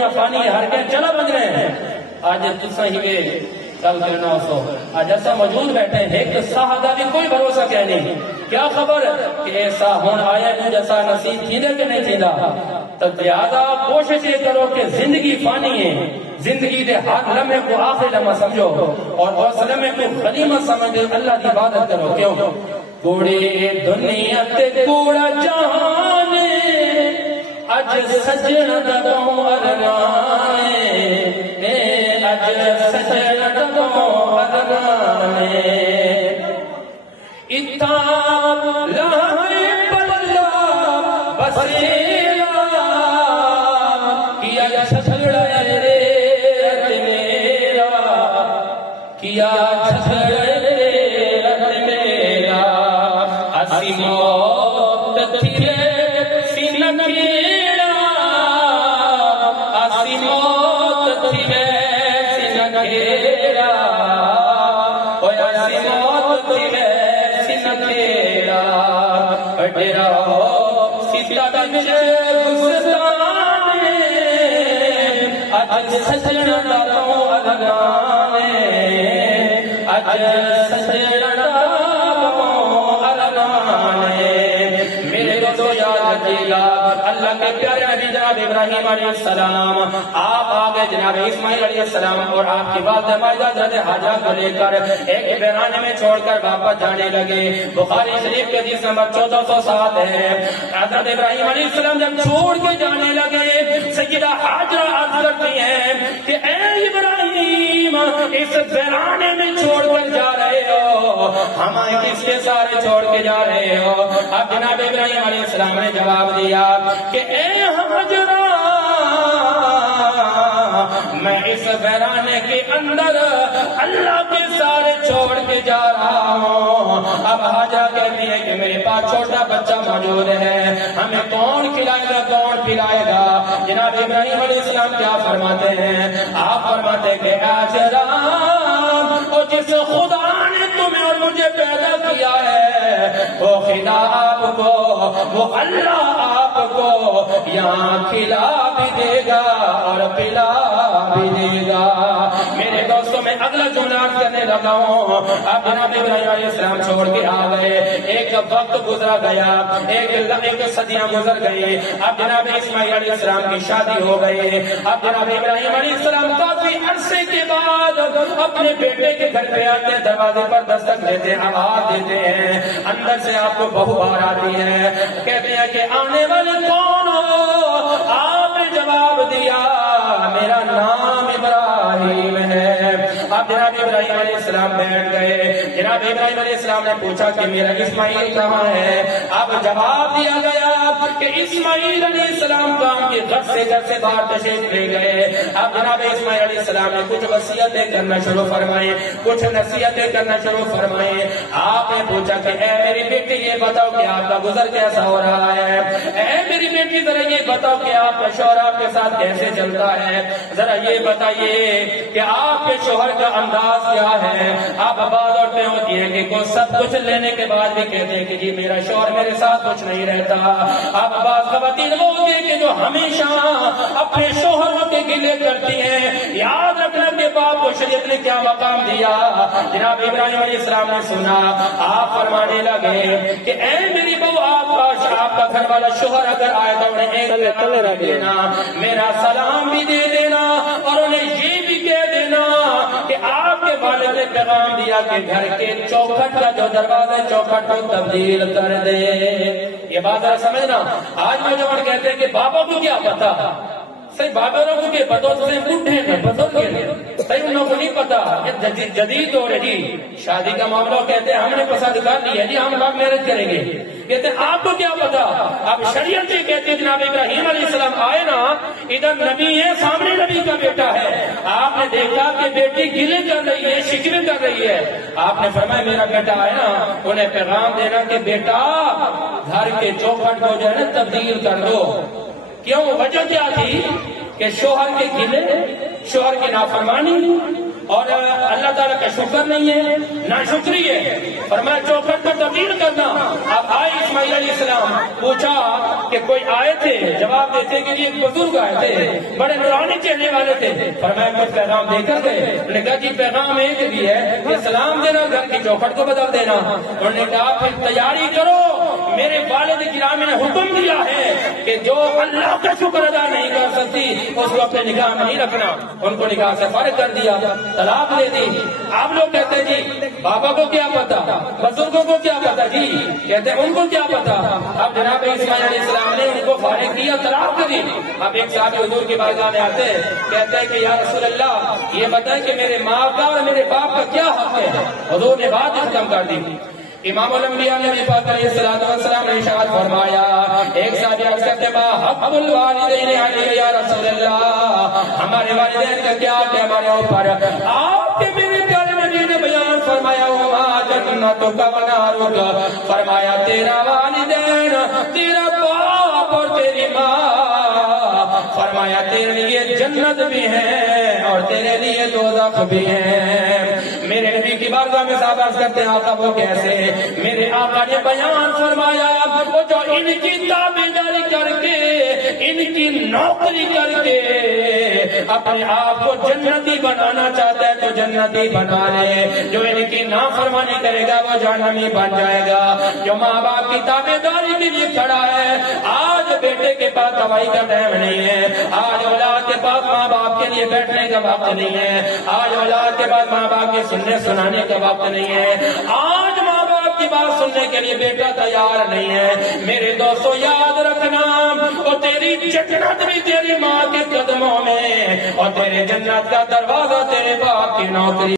دنیا فانی ہے ہر کے چلا بن رہے ہیں آج تسا ہی وے کل کرنا سو آج ایسا موجود بیٹھے ہیں ایک صحابہ بھی کوئی بھروسہ کیا نہیں کیا خبر کہ ایسا ہون آیا جو جیسا نصیب تھی دے کہ نہیں تھی دا تو زیادہ کوشش یہ کرو کہ زندگی فانی ہے زندگی دے ہر لمحے کو آخر لمحہ سمجھو اور اس لمحے کو غنیمت سمجھ دے اللہ کی عبادت کرو کیوں کوڑی دنیا تے کوڑا جہان اج سجن دبوں ارمانے اج سجن دبوں ارمانے اتاب لہوے پلہ بسیلا کیا چھڑا ریت میرا کیا چھڑا ریت میرا اسی موت تھیرے سینہ کھیڑا اسی موت تھیرے سینہ کھیڑا اسی موت تھیرے ڈیرا سیتا بچے گستانے اج سجن دبوں ارمانے اج سجن دبوں ارمانے میرے دوستو یاد رکھیے اللہ کے پیارے نبی جناب ابراہیم علیہ السلام آپ آگے جناب اسماعیل علیہ السلام اور آپ کی والدہ مائدہ حضرت حاجرہ کو لے کر ایک ویرانے میں چھوڑ کر واپس جانے لگے بخاری شریف کے حدیث نمبر 1407 ہے حضرت ابراہیم علیہ السلام جب چھوڑ کے جانے لگے سیدہ حاجرہ عرض کرتی ہیں کہ اے ابراہیم اس ویرانے میں چھوڑ کر جا رہے ہو ہمیں کس کے سارے چھوڑ کے جا رہے ہو اب جناب ابراہیم علیہ السلام نے جواب دیا کہ اے حاجرہ میں اس ویرانے کے اندر اللہ کے سارے چھوڑ کے جا رہا ہوں اب حاجرہ کہتی ہے کہ میرے پاس چھوٹا بچہ موجود ہے ہمیں کون کھلائے گا کون پلائے گا جناب ابراہیم علیہ السلام کیا فرماتے ہیں آپ فرماتے کہ حاجرہ اور جس خدا نے تمہیں اور مجھے پیدا کیا ہے وہ خدا آپ کو وہ اللہ آپ کو یہاں کھلا بھی دے گا اور پلا بھی دے گا میرے دوستوں میں اگلا جملہ کرنے لگا ہوں اب جناب ابراہیم علیہ السلام چھوڑ کے آ گئے ایک وقت گزرا گیا ایک صدیاں گزر گئی اب جناب اسماعیل علیہ السلام کی شادی ہو گئی اب جناب ابراہیم علیہ السلام کافی عرصے کے بعد اپنے بیٹے کے گھر پہ آتے دروازے پر دستک دیتے آواز دیتے ہیں اندر سے آپ کو بہو باہر آتی ہے کہتے ہیں کہ آنے والے کون ہو آپ نے جواب دیا میرا نام ابراہیم ہے اب جناب ابراہیم علیہ السلام بیٹھ گئے جناب ابراہیم علیہ السلام نے پوچھا کہ میرا اسماعیل کہاں ہے اب جواب دیا گیا کہ اسماعیل علیہ السلام کام کے گھر سے باہر تشریف لے گئے اب جناب اسماعیل علیہ السلام نے کچھ وصیتیں کرنا شروع فرمائے کچھ نصیحتیں کرنا شروع فرمائے آپ نے پوچھا کہ اے میری بیٹی یہ بتاؤ کہ آپ کا گزر کیسا ہو رہا ہے اے میری بیٹی ذرا یہ بتاؤ کہ آپ کا شوہر آپ کے ساتھ کیسے چلتا ہے ذرا یہ بتائیے کہ آپ کے شوہر کا انداز کیا ہے آپ بعض عورتیں ہوتی ہیں کہ کوئی سب کچھ لینے کے بعد بھی کہتے ہیں کہ جی میرا شوہر میرے ساتھ کچھ نہیں رہتا آپ بعض خواتین ہوتی ہیں کہ جو ہمیشہ اپنے شوہروں کے گلے کرتی ہیں یاد رکھنا کہ باپ کو شریعت نے کیا مقام دیا جناب ابراہیم علیہ السلام نے سنا آپ فرمانے لگے کہ اے میری بہو آپ کا گھر والا شوہر اگر آئے تو انہیں ایک پیغام دینا میرا سلام بھی دے دینا اور انہیں یہ بھی کہہ دینا کہ آپ کے والد نے پیغام دیا کہ گھر کے چوکھٹ کا جو دروازہ چوکھٹ کو تبدیل کر دے یہ بات ذرا سمجھنا آج نوجوان کہتے ہیں کہ بابا کو کیا پتا صحیح بابا لوگوں کے بدول سے بڈھے ہیں بزرگ ہیں صحیح انہوں کو نہیں پتا جدید ہو رہی شادی کا معاملہ کہتے ہیں ہم نے پسند کر لی ہے جی ہم لوگ میرج کریں گے کہتے ہیں آپ کو کیا پتا اب شریعت یہ کہتی ہے جناب ابراہیم علیہ السلام آئے نا ادھر نبی ہے سامنے نبی کا بیٹا ہے آپ نے دیکھا کہ بیٹی گلے کر رہی ہے شکوے کر رہی ہے آپ نے فرمایا میرا بیٹا آئے نا انہیں پیغام دینا کہ بیٹا گھر کے چوکھٹ کو جو ہے نا تبدیل کر دو کیوں وجہ کیا تھی کہ شوہر کے گلے شوہر کی نافرمانی اور اللہ تعالیٰ کا شکر نہیں ہے، ناشکری ہے۔ فرمایا چوکھٹ پر تبدیل کرنا۔ اب آئے اسماعیل علیہ السلام، پوچھا کہ کوئی آئے تھے؟ جواب دیتے کہ ایک بزرگ آئے تھے، بڑے نورانی چہرے والے تھے۔ فرمایا کوئی پیغام دے کر گئے؟ انہوں نے کہا جی پیغام ایک بھی ہے کہ سلام دینا، گھر کی چوکھٹ کو بدل دینا۔ انہوں نے کہا پھر تیاری کرو، میرے والد گرامی نے حکم دیا ہے کہ جو اللہ کا شکر ادا نہیں کر سکتی اس کو اپنے نگاہ میں نہیں رکھنا۔ ان کو نگاہ سے فارغ کر دیا، طلاق دے دی۔ آپ لوگ کہتے ہیں جی بابا کو کیا پتا، بزرگوں کو کیا پتا، جی کہتے ہیں ان کو کیا پتا۔ اب جناب اسماعیل علیہ السلام نے ان کو فارغ کیا، طلاق کر دی۔ اب ایک صحابی حضور کی بارگاہ میں آتے ہیں، کہتے ہیں کہ یا رسول اللہ یہ بتائیں کہ میرے ماں کا اور میرے باپ کا کیا حق ہے۔ حضور نے بات ختم کر دی۔ امام الانبیاء نبی پاک علیہ السلام نے ارشاد فرمایا، ایک صحابی عرض کرتے ہیں حق الوالدین علیہ یا رسول اللہ، ہمارے والدین کا کیا حق ہے ہمارے اوپر؟ آپ کے میرے پیارے نبی نے بیان فرمایا وما جنتک ونارک، فرمایا تیرا والدین، تیرا باپ اور تیری ماں، فرمایا تیرے لیے جنت بھی ہے اور تیرے لیے دوزخ بھی ہے۔ میرے نبی کی بارگاہ میں صاحب عرض کرتے ہیں آقا وہ کیسے؟ میرے آقا نے بیان فرمایا وہ جو ان کی تابعداری کر کے، ان کی نوکری کر کے اپنے آپ کو جنتی بنانا چاہتا ہے تو جنتی بنا لے، جو ان کی نافرمانی کرے گا وہ جہنمی بن جائے گا۔ جو ماں باپ کی تابعداری کے لیے کھڑا ہے، آج بیٹے کے پاس دوائی کا ٹائم نہیں ہے، آج اولاد کے پاس ماں باپ کے لیے بیٹھنے کا وقت نہیں ہے، آج اولاد کے پاس ماں باپ کے سننے سنانے کا وقت نہیں ہے، آج ماں باپ کی بات سننے کے لیے بیٹا تیار نہیں ہے۔ میرے دوستو یاد رکھنا، اور تیری جنت بھی تیری ماں کے قدموں میں، اور تیرے جنت کا دروازہ تیرے باپ کی نوکری